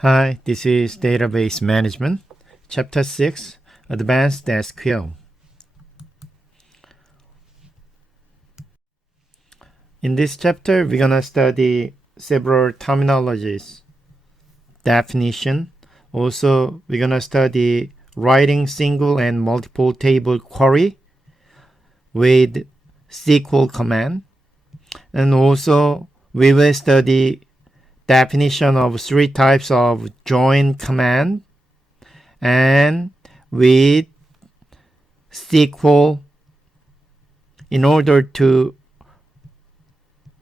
Hi, this is Database Management, Chapter 6, Advanced SQL. In this chapter, we're going to study several terminologies, definition. Also, we're going to study writing single and multiple table query with SQL command. And also, we will study definition of three types of join command and with SQL in order to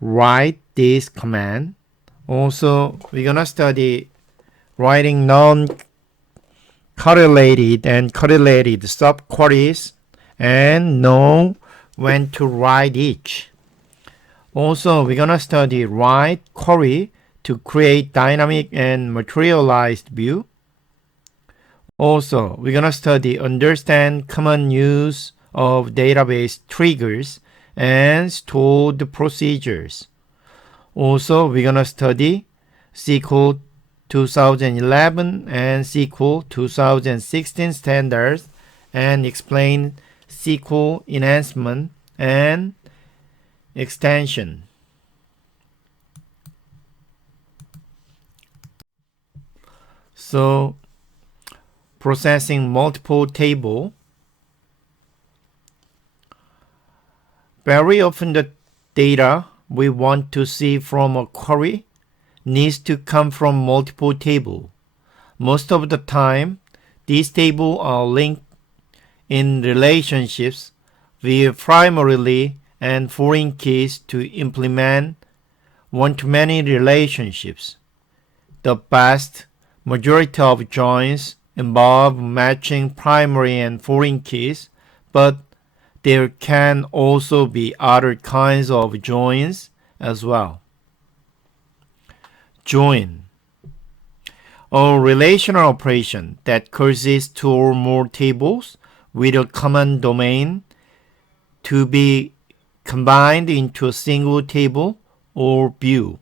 write this command. Also, we're gonna study writing non-correlated and correlated subqueries and know when to write each. Also, we're gonna study write query to create dynamic and materialized view. Also, we're gonna study understand common use of database triggers and stored procedures. Also, we're gonna study SQL 2011 and SQL 2016 standards and explain SQL enhancement and extension. So, processing multiple table. Very often the data we want to see from a query needs to come from multiple tables. Most of the time, these tables are linked in relationships with primarily and foreign keys to implement one-to-many relationships. The vast majority of joins involve matching primary and foreign keys, but there can also be other kinds of joins as well. Join. A relational operation that causes two or more tables with a common domain to be combined into a single table or view.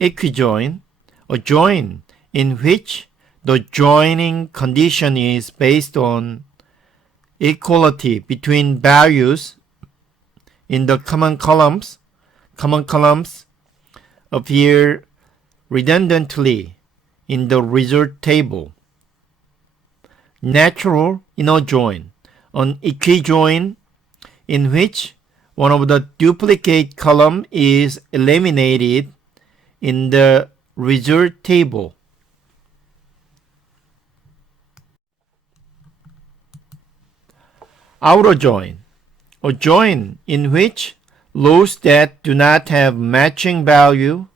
Equijoin. A join in which the joining condition is based on equality between values in the common columns. Common columns appear redundantly in the result table. Natural inner join. An equijoin in which one of the duplicate column is eliminated in the result table. Outer join. A join in which rows that do not have matching value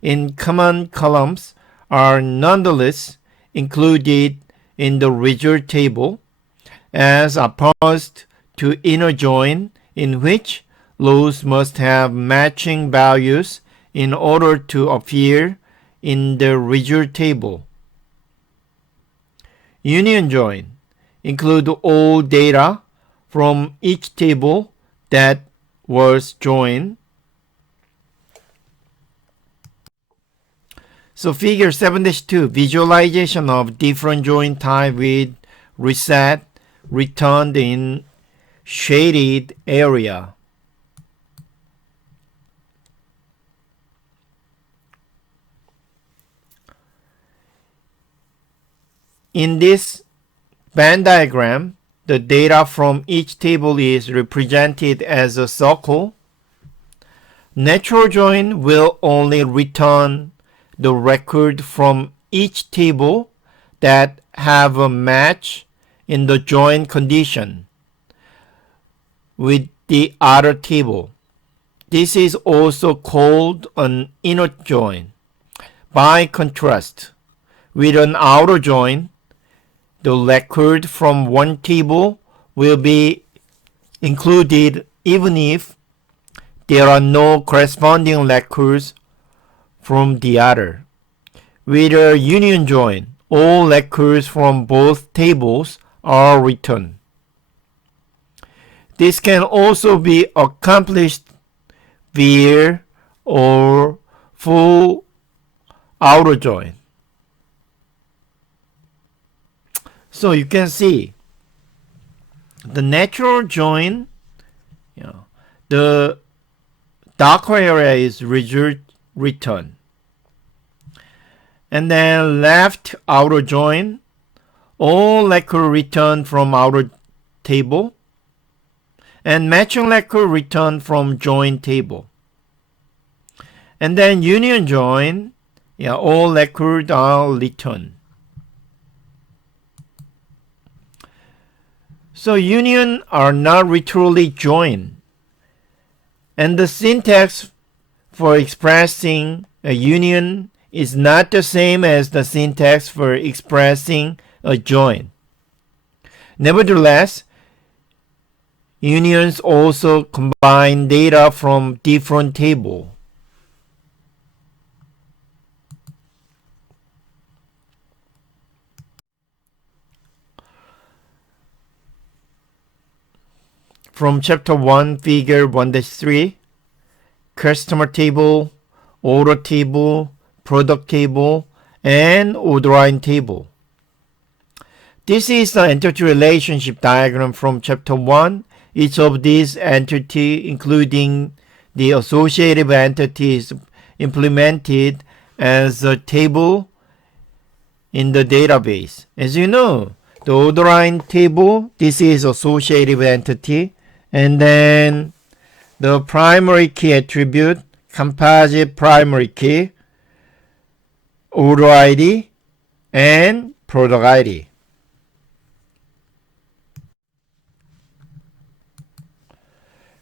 in common columns are nonetheless included in the result table, as opposed to inner join in which rows must have matching values in order to appear in the result table. Union join include all data from each table that was joined. So figure 7-2, visualization of different join type with reset returned in shaded area. In this Venn diagram, the data from each table is represented as a circle. Natural join will only return the record from each table that have a match in the join condition with the other table. This is also called an inner join. By contrast, with an outer join, the record from one table will be included even if there are no corresponding records from the other. With a union join, all records from both tables are returned. This can also be accomplished via or full outer join. So you can see the natural join, the darker area is result return. And then left outer join, all record return from outer table, and matching record return from join table. And then union join, all record are returned. So union are not literally join. And the syntax for expressing a union is not the same as the syntax for expressing a join. Nevertheless, unions also combine data from different tables. From chapter 1, figure 1-3, customer table, order table, product table, and order line table. This is the entity relationship diagram from chapter 1. Each of these entities, including the associative entities, implemented as a table in the database. As you know, the order line table, this is associative entity. And then the primary key attribute, composite primary key, order ID, and product ID.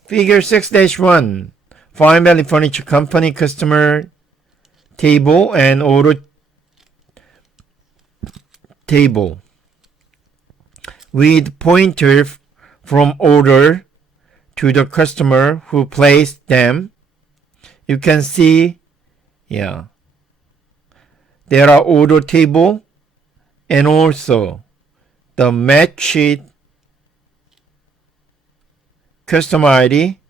Figure 6-1, Fine Valley Furniture Company customer table and order table with pointer from order to the customer who placed them. You can see, there are order table and also the matched customer ID,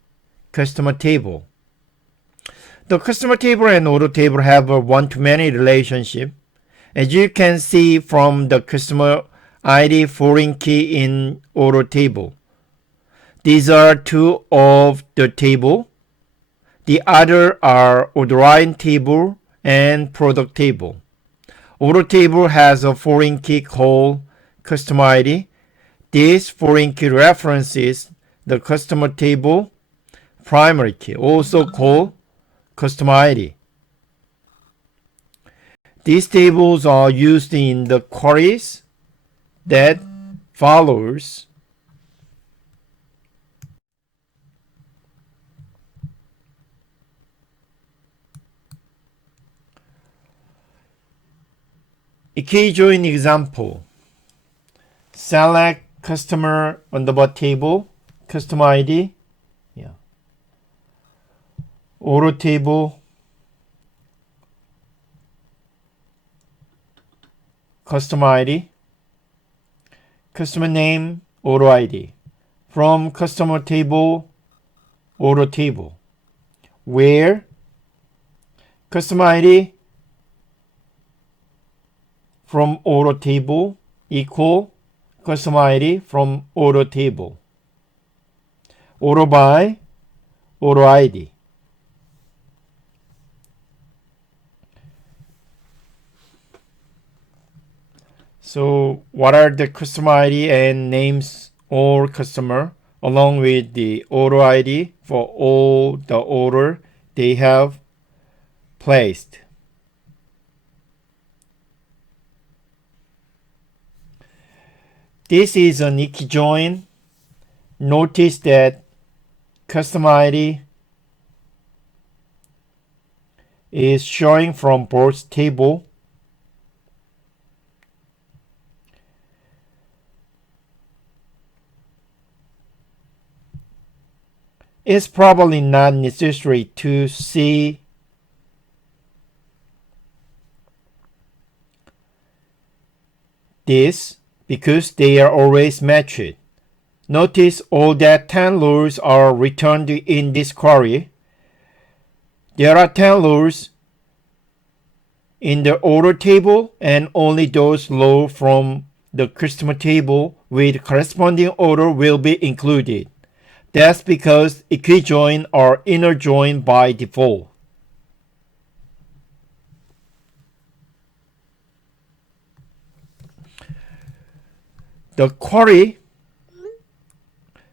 customer table. The customer table and order table have a one-to-many relationship. As you can see from the customer ID foreign key in order table. These are two of the table. The other are order line table and product table. Order table has a foreign key called customer ID. This foreign key references the customer table primary key, also called customer ID. These tables are used in the queries that follows. A key join example. Select customer underbar table, customer ID, order table, customer ID, customer name, order ID. From customer table, order table. Where customer ID from order table equal customer ID from order table. Order by order ID. So what are the customer ID and names or customer along with the order ID for all the order they have placed. This is an equi join. Notice that customer ID is showing from both table. It's probably not necessary to see this because they are always matched. Notice all that 10 rows are returned in this query. There are 10 rows in the order table and only those rows from the customer table with corresponding order will be included. That's because equijoin are inner join by default. The query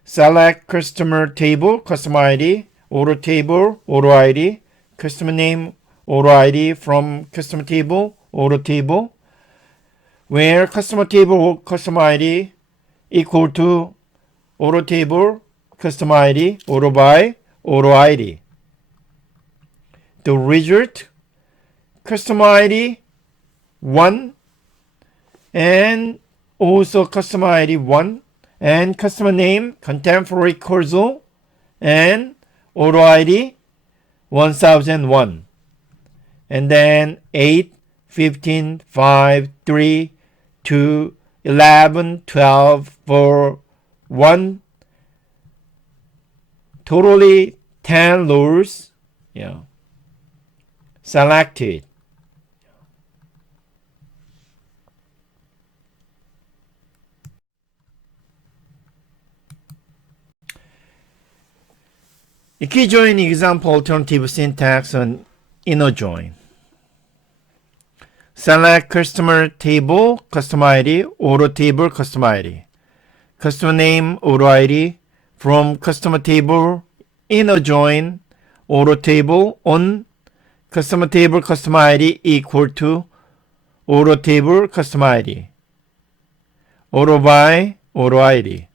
select customer table, customer ID, order table, order ID, customer name, order ID from customer table, order table, where customer table or customer ID equal to order table, customer ID, order by, order ID. The result, customer ID 1 and also customer ID 1 and customer name contemporary cursor and order ID 1001 and then 8, 15, 5, 3, 2, 11, 12, 4, 1, totally 10 rows selected. Equijoin example alternative syntax on inner join. Select customer table, customer ID, order table, customer ID. Customer name, order ID from customer table, inner join, order table on customer table, customer ID equal to order table, customer ID. Order by, order ID.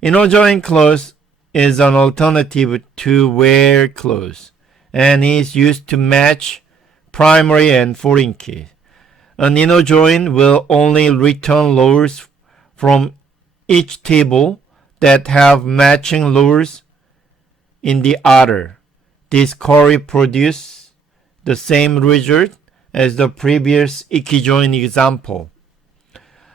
Inner join clause is an alternative to where clause and is used to match primary and foreign keys. An inner join will only return rows from each table that have matching rows in the other. This query produces the same result as the previous equijoin example.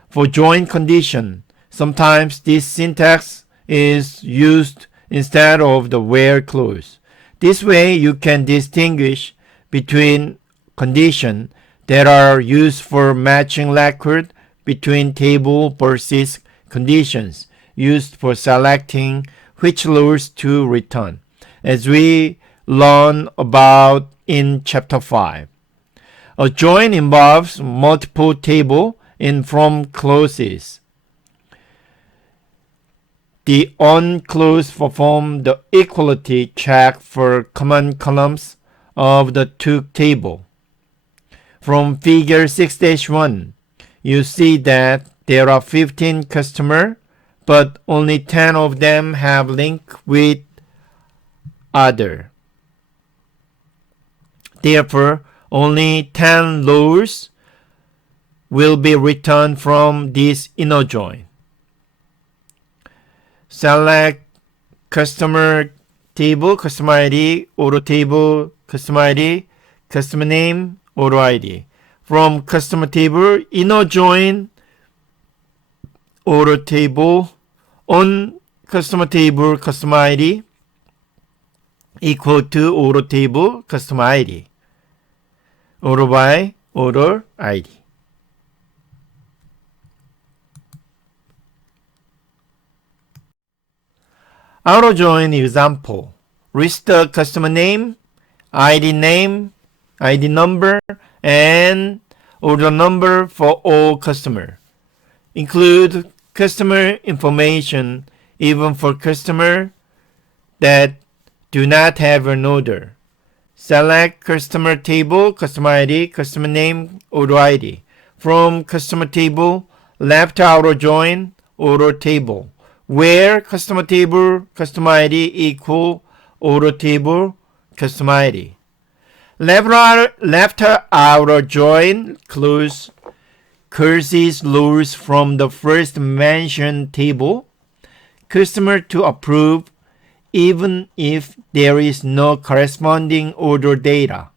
For join condition, sometimes this syntax is used instead of the where clause. This way you can distinguish between conditions that are used for matching record between table versus conditions used for selecting which rows to return, as we learn about in chapter 5. A join involves multiple table in from clauses. The on clause performs the equality check for common columns of the two tables. From figure 6-1, you see that there are 15 customers, but only 10 of them have link with other. Therefore, only 10 rows will be returned from this inner join. Select customer table, customer ID, order table, customer ID, customer name, order ID. From customer table, inner join, order table, on customer table, customer ID, equal to order table, customer ID. Order by, order ID. Outer join example. List the customer name, ID number, and order number for all customers. Include customer information even for customers that do not have an order. Select customer table, customer ID, customer name, order ID. From customer table, left outer join, order table, where customer table, customer ID equal order table, customer ID. Left outer join clause curses rows from the first mentioned table, customer to approve, even if there is no corresponding order data.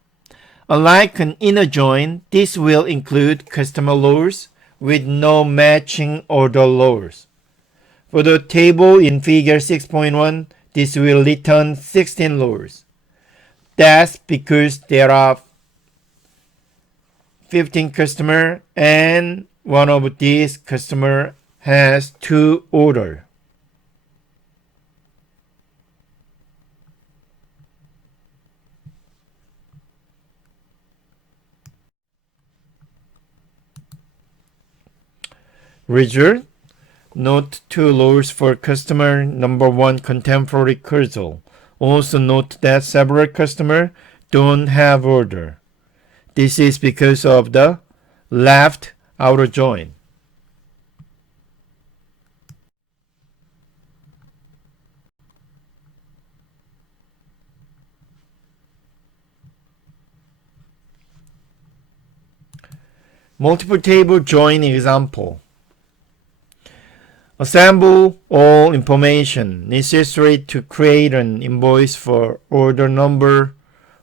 Unlike an inner join, this will include customer rows with no matching order rows. For the table in figure 6.1, this will return 16 rows. That's because there are 15 customer and one of these customer has 2 order. Result: note 2 rows for customer number 1 contemporary cursor. Also note that several customers don't have order. This is because of the left outer join. Multiple table join example. Assemble all information necessary to create an invoice for order number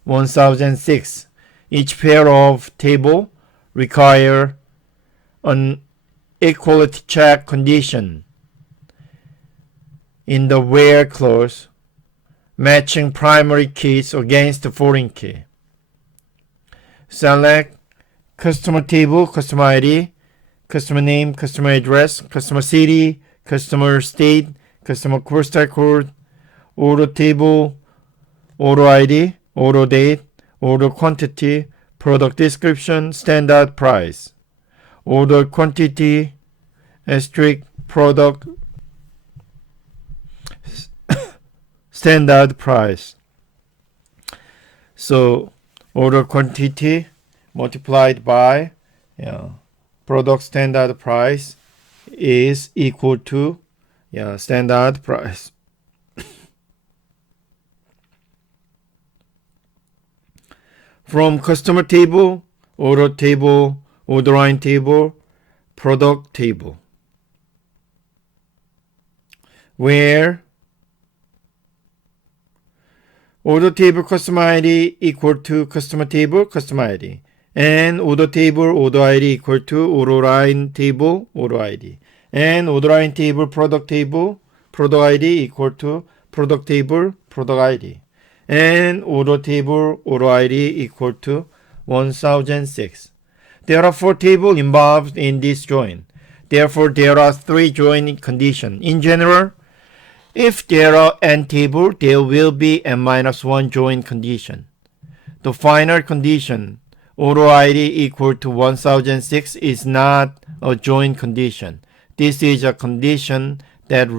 1006. Each pair of table require an equality check condition in the where clause, matching primary keys against the foreign key. Select customer table, customer ID, customer name, customer address, customer city, customer state, customer postal code, order table, order ID, order date, order quantity, product description, standard price, order quantity, asterisk product, standard price. So order quantity multiplied by product standard price is equal to standard price. From customer table, order line table, product table, where order table customer ID equal to customer table customer ID, and order table order ID equal to order line table order ID, and order line table product ID equal to product table product ID, and order table order ID equal to 1006. There are 4 tables involved in this join. Therefore, there are 3 join conditions. In general, if there are n tables, there will be n-1 join condition. The final condition, order ID equal to 1006, is not a join condition. This is a condition that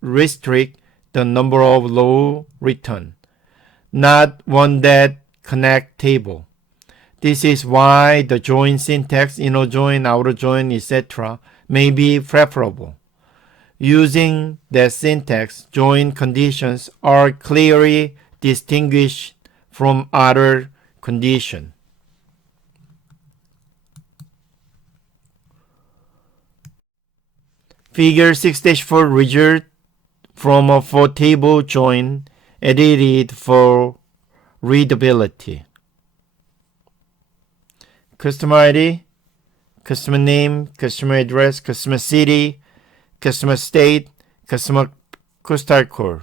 restricts the number of row return, not one that connect table. This is why the join syntax, inner join, outer join, etc. may be preferable. Using that syntax, join conditions are clearly distinguished from other conditions. Figure 6-4 result from a 4-table join edited for readability. Customer ID, customer name, customer address, customer city, customer state, customer postal code.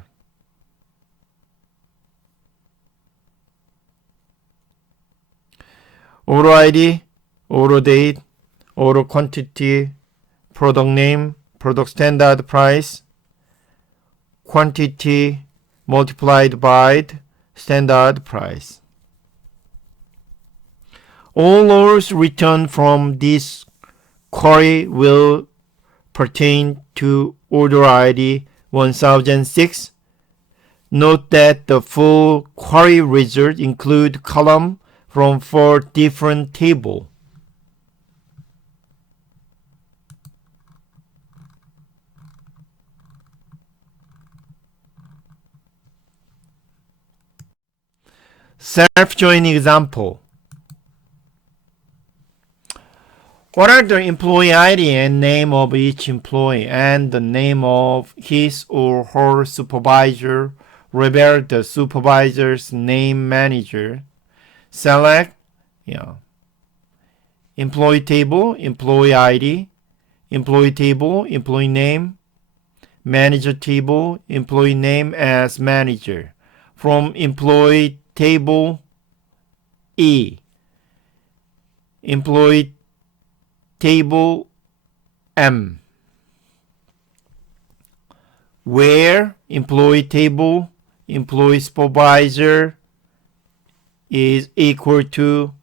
Order ID, order date, order quantity, product name, product standard price, quantity multiplied by standard price. All rows returned from this query will pertain to order ID 1006. Note that the full query result include column from 4 different tables. Self-join example. What are the employee ID and name of each employee and the name of his or her supervisor? Reveal the supervisor's name manager. Select employee table, employee ID, employee table, employee name, manager table, employee name as manager. From employee table E, employee table M, where employee table employee supervisor is equal to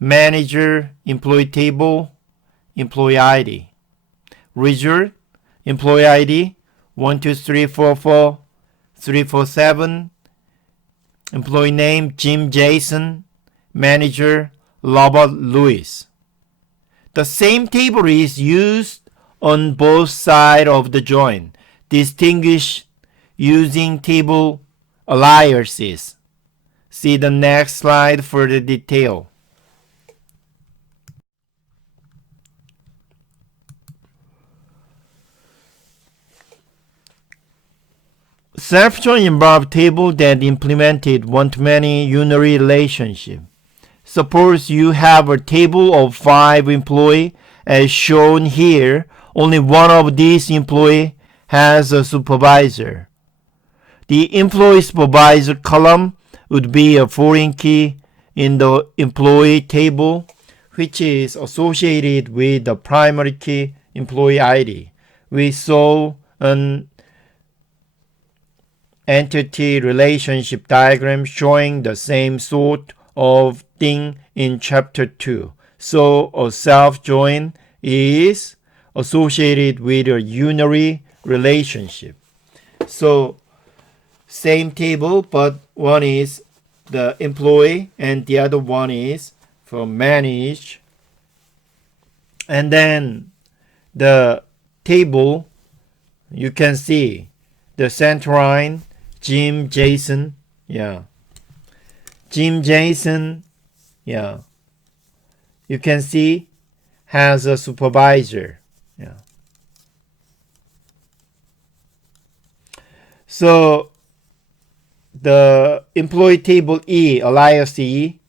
manager employee table employee ID. Result employee ID 12344 employee name Jim Jason, manager Robert Lewis. The same table is used on both sides of the join, distinguished using table aliases. See the next slide for the detail. Self-join involved table that implemented one-to-many unary relationship. Suppose you have a table of 5 employees as shown here. Only one of these employees has a supervisor. The employee supervisor column would be a foreign key in the employee table, which is associated with the primary key employee ID. We saw an entity relationship diagram showing the same sort of thing in chapter 2. So a self-join is associated with a unary relationship. So same table, but one is the employee and the other one is for manage. And then the table, you can see the center line Jim Jason, Jim Jason, you can see has a supervisor, So the employee table E, alias E,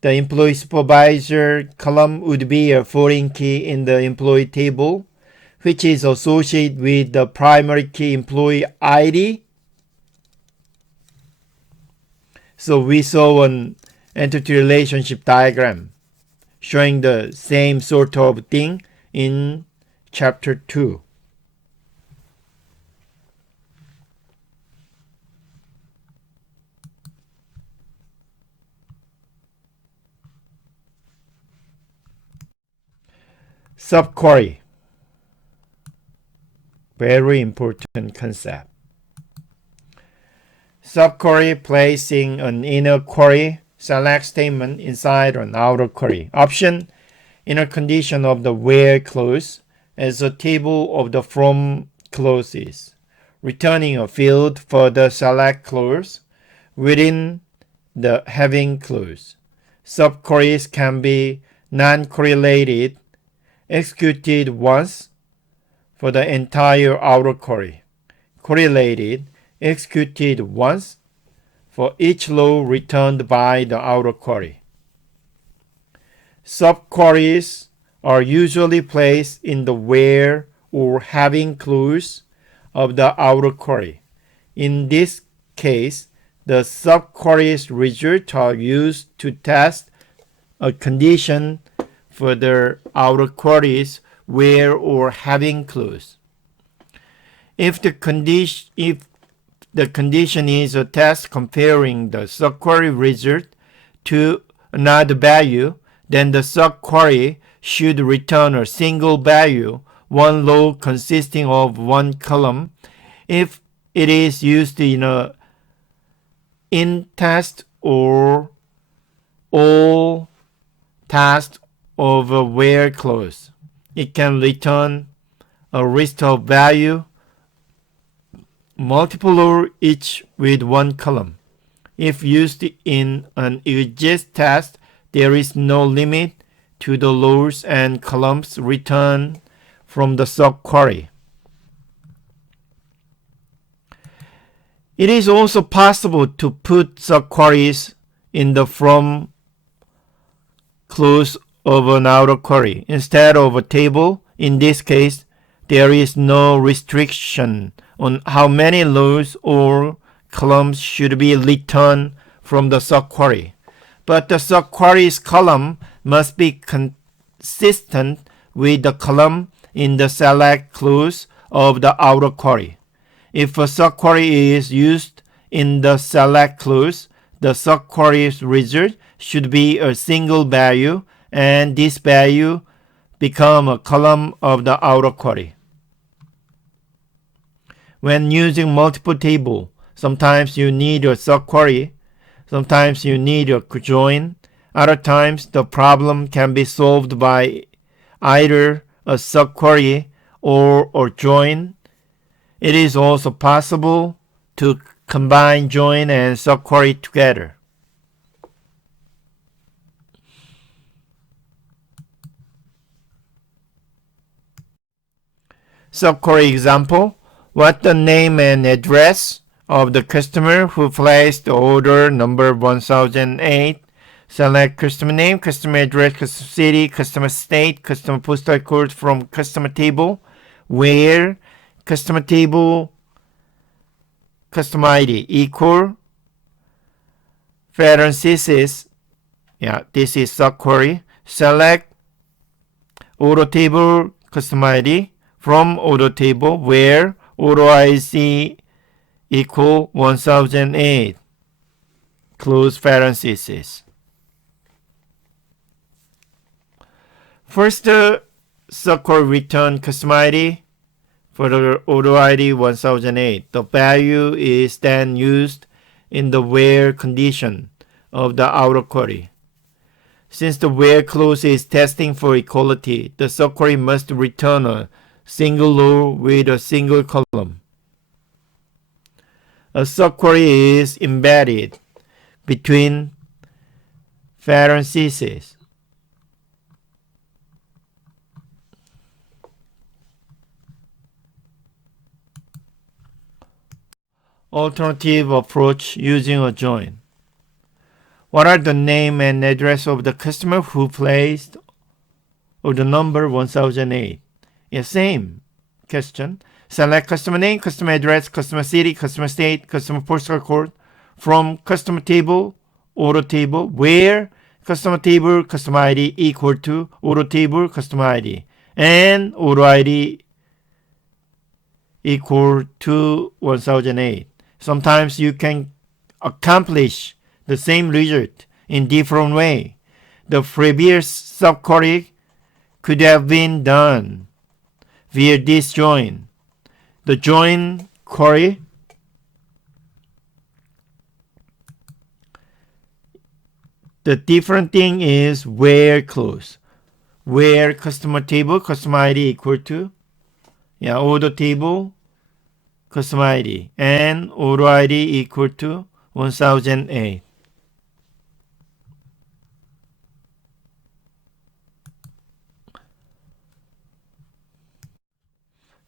the employee supervisor column would be a foreign key in the employee table, which is associated with the primary key employee ID. So we saw an entity relationship diagram showing the same sort of thing in chapter 2. Subquery. Very important concept. Subquery placing an inner query select statement inside an outer query. Option: inner condition of the where clause as a table of the from clauses, returning a field for the select clause within the having clause. Subqueries can be non-correlated, executed once for the entire outer query, correlated, executed once for each row returned by the outer query. Subqueries are usually placed in the where or having clause of the outer query. In this case, the subqueries results are used to test a condition for the outer queries where or having clause. If the condition is a test comparing the subquery result to another value, then the subquery should return a single value, one row consisting of one column. If it is used in a in test or all test of a where clause, it can return a list of value, multiple rows each with one column. If used in an exist test, there is no limit to the rows and columns returned from the subquery. It is also possible to put subqueries in the from clause of an outer query instead of a table. In this case, there is no restriction on how many rows or columns should be returned from the subquery. but the subquery's column must be consistent with the column in the select clause of the outer query. If a subquery is used in the select clause, the subquery's result should be a single value, and this value become a column of the outer query. When using multiple tables, sometimes you need a subquery, sometimes you need a join. Other times, the problem can be solved by either a subquery or a join. It is also possible to combine join and subquery together. Subquery example: what the name and address of the customer who placed the order number 1008. Select customer name, customer address, customer city, customer state, customer postal code from customer table, where customer table customer ID equal parenthesis. This is subquery. Select order table customer ID from order table where order ID equal 1008. Close parenthesis. First, subquery return customer ID for the order ID 1008. The value is then used in the where condition of the outer query. Since the where clause is testing for equality, the subquery must return a single row with a single column. A subquery is embedded between parentheses. Alternative approach using a join. What are the name and address of the customer who placed order number 1008? Same question. Select customer name, customer address, customer city, customer state, customer postal code from customer table, order table, where customer table customer ID equal to order table customer ID, and order ID equal to 1008. Sometimes you can accomplish the same result in different way. The previous subquery could have been done via this join. The join query the different thing is where clause, where customer table customer ID equal to order table customer ID and order ID equal to 1008.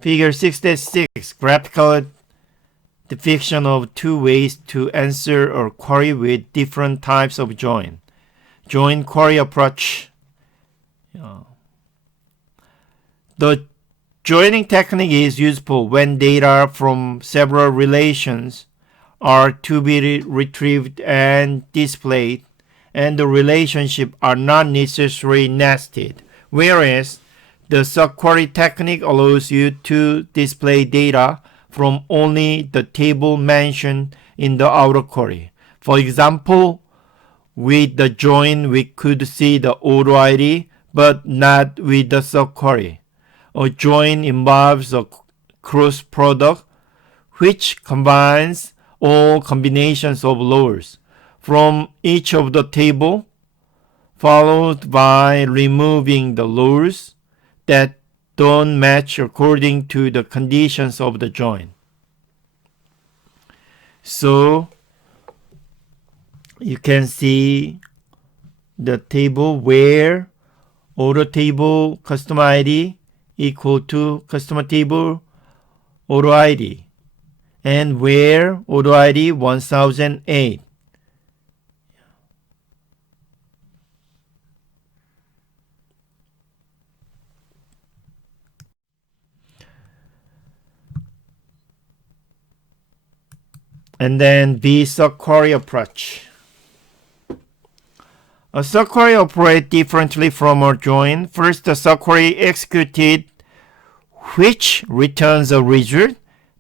Figure 6-6 graphical depiction of two ways to answer a query with different types of join. Join query approach. The joining technique is useful when data from several relations are to be retrieved and displayed, and the relationships are not necessarily nested, whereas the subquery technique allows you to display data from only the table mentioned in the outer query. For example, with the join we could see the order ID but not with the subquery. A join involves a cross product which combines all combinations of rows from each of the table, followed by removing the rows that don't match according to the conditions of the join. So you can see the table where order table customer ID equal to customer table order ID, and where order ID 1008. And then B subquery approach. A subquery operates differently from a join. First, the subquery executed, which returns a result.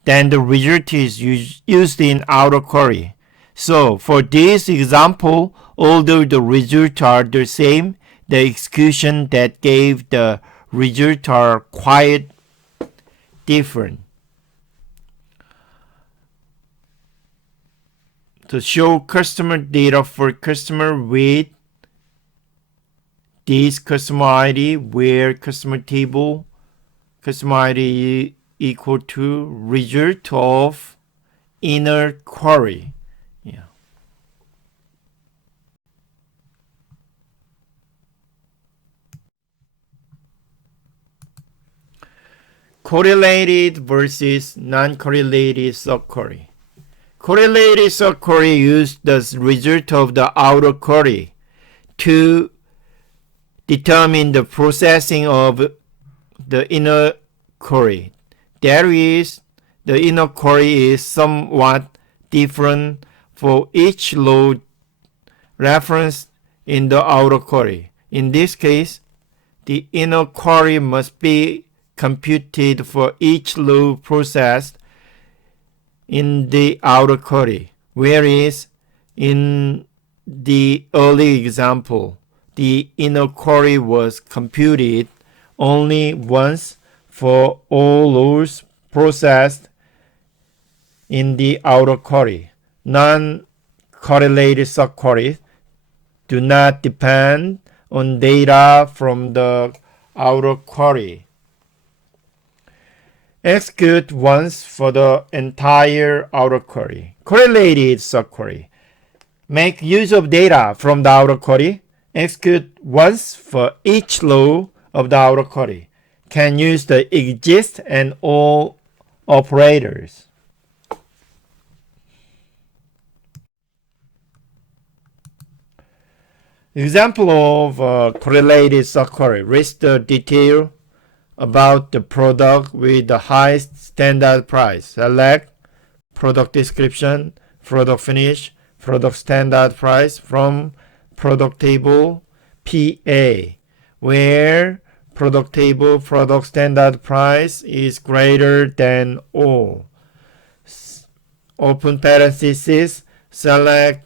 Then the result is used in outer query. So for this example, although the results are the same, the execution that gave the result are quite different. To show customer data for customer with this customer ID, where customer table customer ID equal to result of inner query. Yeah. Correlated versus non-correlated subquery. Correlated subquery use the result of the outer query to determine the processing of the inner query. That is, the inner query is somewhat different for each load referenced in the outer query. In this case, the inner query must be computed for each load processed in the outer query, whereas in the early example, the inner query was computed only once for all loads processed in the outer query. Non-correlated subqueries do not depend on data from the outer query. Execute once for the entire outer query. Correlated subquery. Make use of data from the outer query. Execute once for each row of the outer query. Can use the exist and all operators. Example of correlated subquery. List the detail about the product with the highest standard price. Select product description, product finish, product standard price from product table PA, where product table product standard price is greater than all. Open parenthesis, select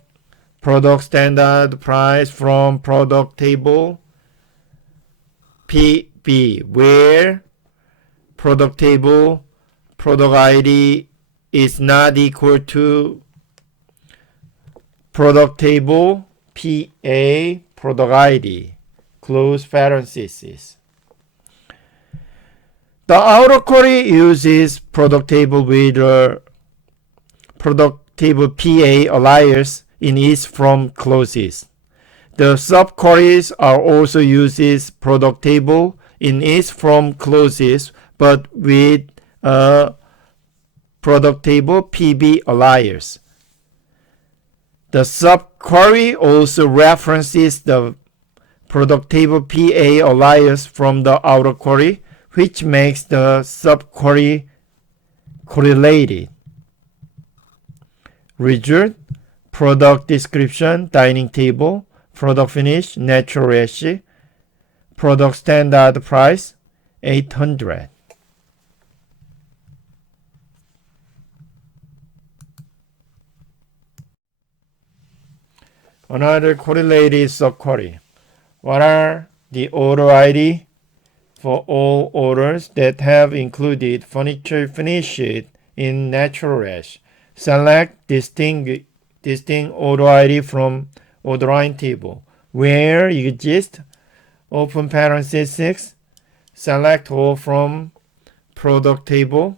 product standard price from product table PB, where product table product ID is not equal to product table PA product ID, close parenthesis. The outer query uses product table with product table PA alias in its from clauses. The subqueries are also uses product table in its from clauses, but with a product table PB alias. The subquery also references the product table PA alias from the outer query, which makes the subquery correlated. Result, product description, dining table, product finish, natural ash, product standard price, 800. Another correlated subquery. What are the order ID for all orders that have included furniture finished in natural ash? Select distinct order ID from order line table, where exist, open parenthesis, select all from product table,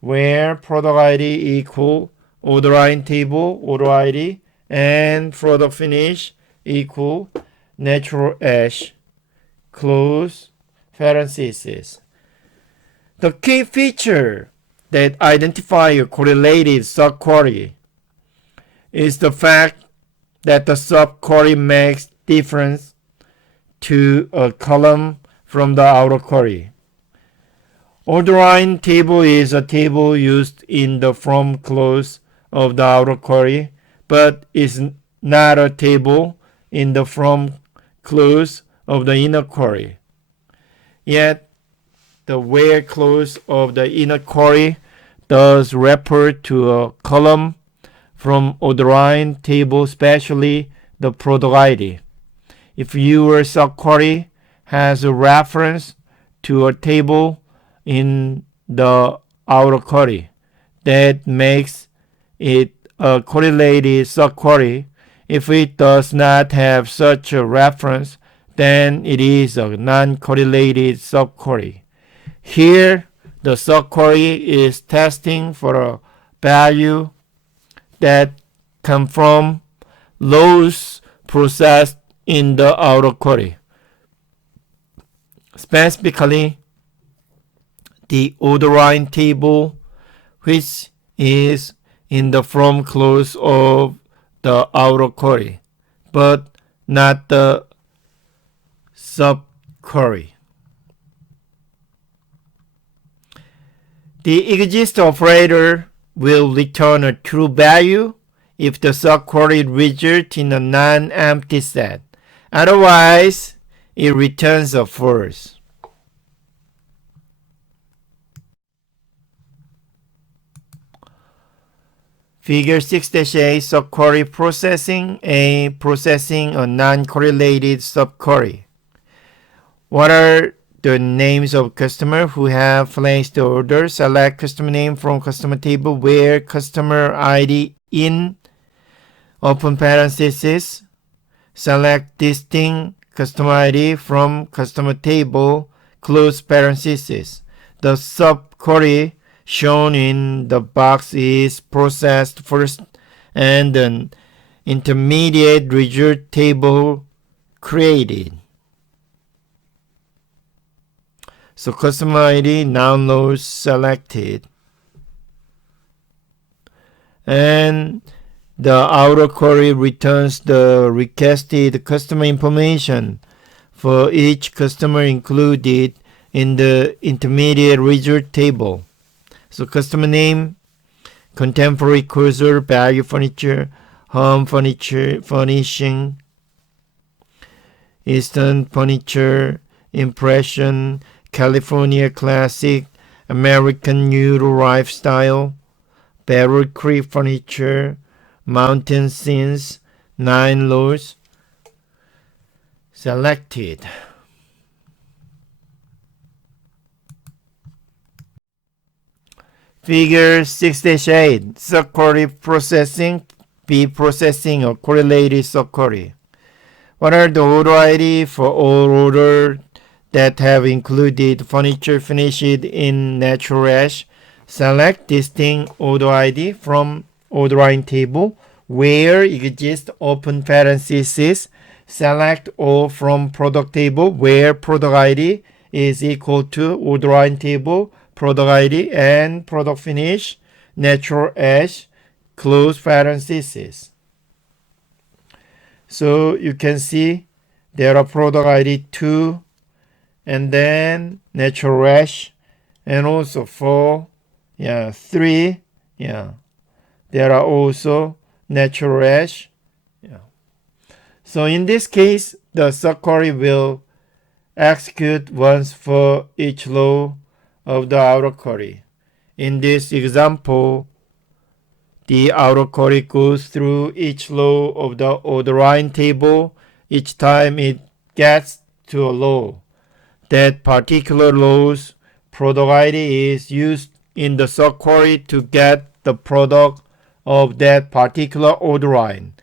where product ID equal order line table order ID, and product finish equal natural ash, close parenthesis. The key feature that identifies a correlated subquery is the fact that the subquery makes difference to a column from the outer query. Order line table is a table used in the from clause of the outer query, but is not a table in the from clause of the inner query. Yet, the where clause of the inner query does refer to a column from order table, especially the product ID. If your subquery has a reference to a table in the outer query, that makes it a correlated subquery. If it does not have such a reference, then it is a non-correlated subquery. Here, the subquery is testing for a value that come from rows processed in the outer query. Specifically, the order table, which is in the from clause of the outer query, but not the subquery. The exist operator will return a true value if the subquery results in a non-empty set. Otherwise, it returns a false. Figure 6-A subquery processing a non-correlated subquery. What are the names of customers who have placed the order? Select customer name from customer table where customer ID in open parenthesis. Select distinct customer ID from customer table close parenthesis. The subquery shown in the box is processed first and an intermediate result table created. So customer ID now node selected, and the outer query returns the requested customer information for each customer included in the intermediate result table. So customer name, contemporary cursor, value furniture, home furniture, furnishing, Eastern furniture, impression, California classic, American new lifestyle, Barrel Creek furniture, mountain scenes, 9 rows, selected. Figure 6-8, subquery processing, P processing a correlated subquery. What are the order ID for all orders that have included furniture finished in natural ash? Select distinct order ID from order table where exists open parenthesis. Select all from product table where product ID is equal to order table, product ID, and product finish, natural ash, close parenthesis. So you can see there are product ID 2, and then natural ash, and also 4, 3, there are also natural ash. So in this case, the subquery will execute once for each row of the outer query. In this example, the outer query goes through each row of the order table each time it gets to a row. That particular row's product ID is used in the subquery to get the product of that particular order line.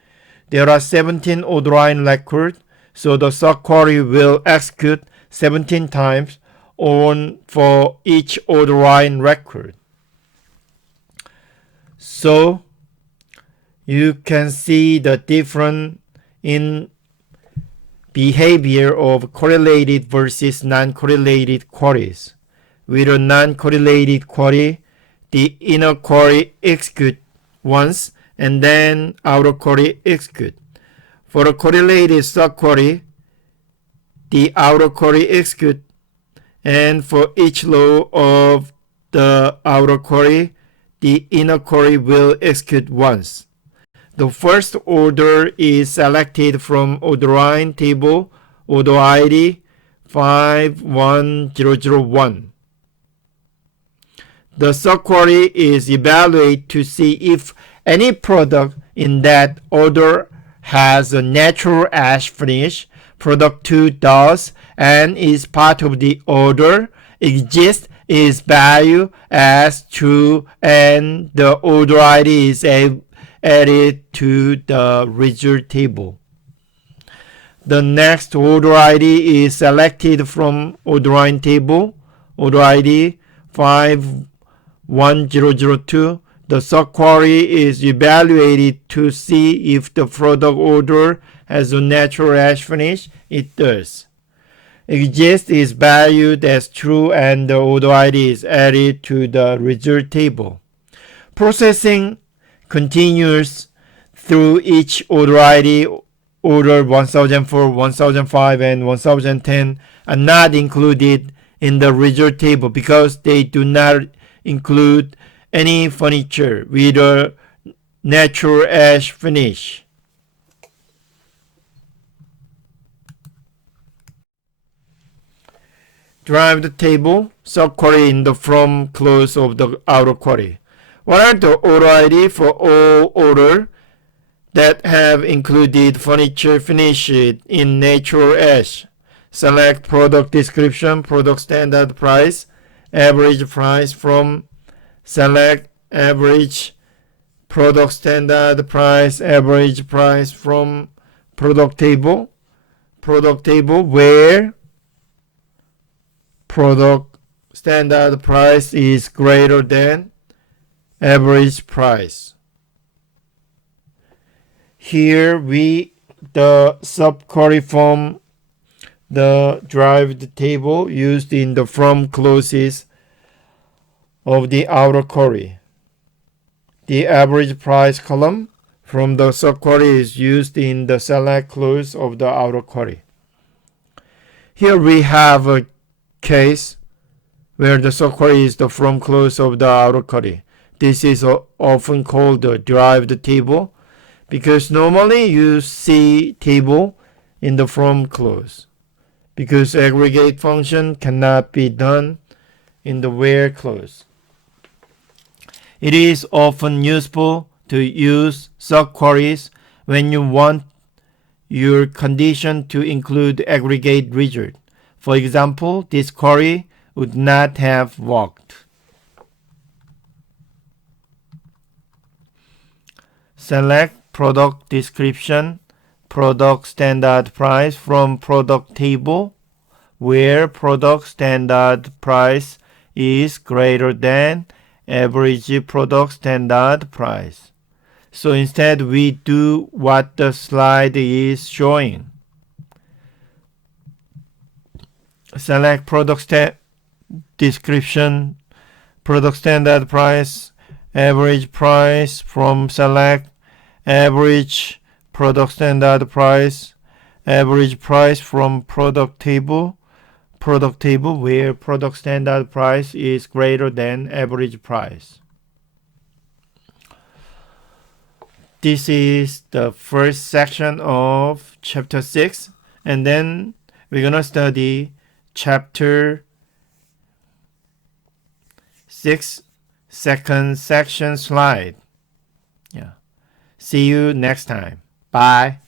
There are 17 order line records, so the subquery will execute 17 times for each order line record. So you can see the difference in behavior of correlated versus non-correlated queries. With a non-correlated query, the inner query executes once and then outer query execute. For a correlated subquery, the outer query execute, and for each row of the outer query, the inner query will execute once. The first order is selected from order table order ID 51001. The subquery is evaluated to see if any product in that order has a natural ash finish. Product 2 does and is part of the order. Exists is value as true and the order ID is added to the result table. The next order ID is selected from order line table. Order ID 51002. The subquery is evaluated to see if the product order has a natural ash finish. It does. Exists is valued as true and the order ID is added to the result table. Processing continues through each order ID. Order 1004, 1005, and 1010 are not included in the result table because they do not include any furniture with a natural ash finish. Derived table, subquery in the from clause of the outer query. What are the order ID for all order that have included furniture finished in natural ash? Select product description, product standard price, average price from select average product standard price, average price from product table where product standard price is greater than average price. Here the subquery from the derived table used in the from clauses of the outer query. The average price column from the subquery is used in the select clause of the outer query. Here we have a case where the subquery is the from clause of the outer query. This is often called the derived table because normally you see table in the from clause because aggregate function cannot be done in the where clause. It is often useful to use subqueries when you want your condition to include aggregate result. For example, this query would not have worked. Select product description, product standard price from product table where product standard price is greater than average product standard price. So instead we do what the slide is showing. Select product description, product standard price, average price from select average product standard price, average price from product table where product standard price is greater than average price. This is the first section of chapter 6, and then we're going to study chapter 6, second section slide. Yeah. See you next time. Bye.